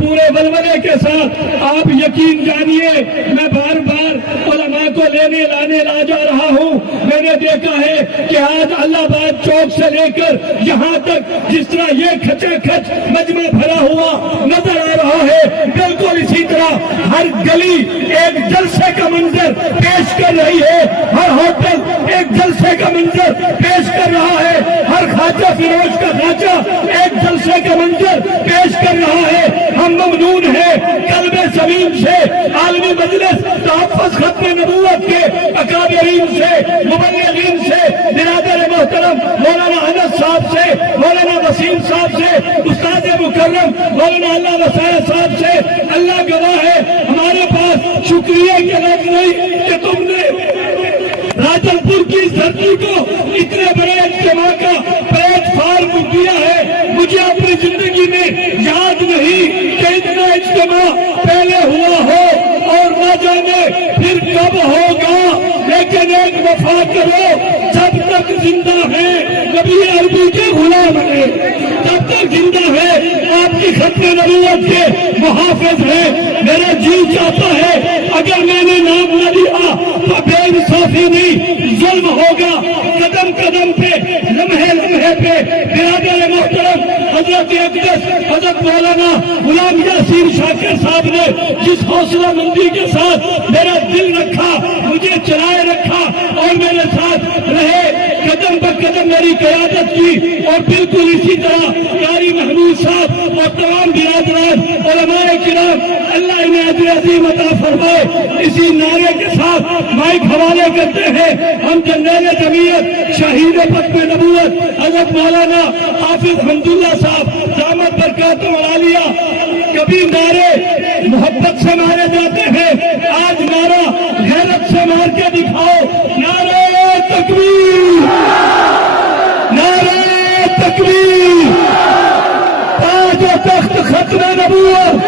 پورے ولولے کے ساتھ آپ یقین جانیے میں بار بار علماء کو لینے لانے لا جا رہا ہوں. میں نے دیکھا ہے کہ آج الہ آباد چوک سے لے کر یہاں تک جس طرح یہ کھچا کھچ مجمع بھرا ہوا نظر آ رہا ہے، بالکل اسی طرح ہر گلی ایک جلسے کا منظر پیش کر رہی ہے، ہر ہوٹل ایک جلسے کا منظر پیش کر رہا ہے، ہر خواجہ فیروز کا خواجہ ایک جلسے کا منظر پیش کر رہا ہے. ہم ممنون ہیں قلب سلیم سے عالمی مجلس تحفظ ختم نبوت کے اکابرین سے، مبلغین سے، برادر محترم مولانا انس صاحب سے، مولانا وسیم صاحب سے، استاد مکرم مولانا اللہ وسائع صاحب سے. اللہ گواہ ہے ہمارے پاس شکریہ کے لفظ نہیں کہ تم نے راجن پور کی دھرتی کو اتنے بڑے اجتماع کا پلیٹ فارم دیا ہے. مجھے اپنی زندگی میں یاد نہیں کہ اتنا اجتماع پہلے ہوا ہو اور نہ جانے پھر کب ہوگا، لیکن ایک وفا کرو جب تک زندہ ہے نبی عربی کے غلام ہیں، جب تک زندہ ہے آپ کی ختم نبوت کے محافظ ہیں. میرا جی چاہتا ہے اگر میں نے نام نہ لیا تو بے انصافی نہیں، ظلم ہوگا. قدم قدم پہ لمحے لمحے پہ برادر محترم حضرت اقدس حضرت مولانا غلام یاسین شاکر صاحب نے جس حوصلہ مندی کے ساتھ میرا دل رکھا، مجھے چلائے رکھا اور میرے ساتھ رہے، قدم بہ قدم میری قیادت کی، اور بالکل اسی طرح قاری محمود صاحب اور تمام برادران علماء کرام اللہ انہیں اجر عظیم عطا فرمائے. اسی نعرے کے ساتھ مائک حوالے کرتے ہیں ہم جنرل جمعیت شہید ختم نبوت حضرت مولانا حافظ حمداللہ صاحب دامت برکاتہ عالیہ. کبھی نعرے محبت سے مارے جاتے ہیں، آج نعرہ غیرت سے مار کے دکھاؤ. نعرہ تکبیر، نعرہ تکبیر. تاج و تخت ختم نبوت،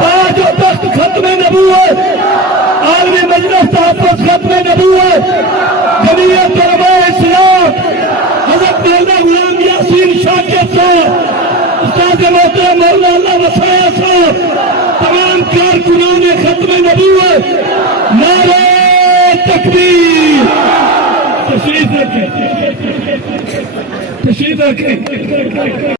تاج و تخت ختم نبوت، عالمی مجلس تحفظ ختم نبوت، جمعیت علماء اسلام حضرت مولانا غلام یاسین شاکر صاحب، استاد محترم مولانا اللہ وسائع صاحب، تمام کارکنان ختم نبوت. نعرہ تکبیر. تشریف رکھیں، تشریف رکھیں.